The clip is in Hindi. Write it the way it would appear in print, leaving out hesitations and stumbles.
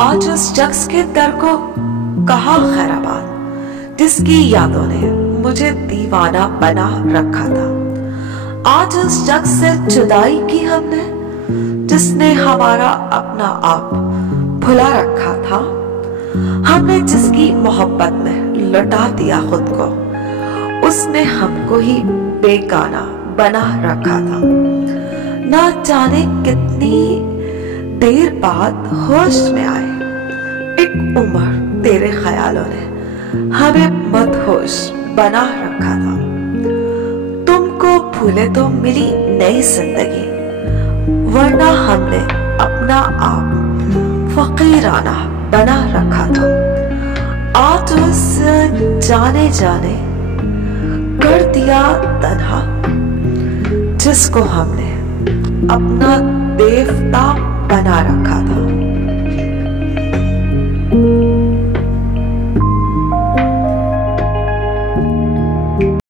आज उस शख्स के दर को कहा खैराबाद, जिसकी यादों ने मुझे दीवाना बना रखा था। आज उस शख्स से जुदाई की हमने, जिसने हमारा अपना आप भुला रखा था। हमने जिसकी मोहब्बत में लुटा दिया खुद को, उसने हमको ही बेगाना बना रखा था। ना जाने कितनी देर बाद होश में आए, एक उम्र तेरे ख्यालों ने हमें मदहोश बना रखा था। तुमको भूले तो मिली नई जिंदगी, वरना हमने अपना आप फकीराना बना रखा था। आज उस जाने जाने कर दिया तन्हा, जिसको हमने अपना देवता बना रखा था।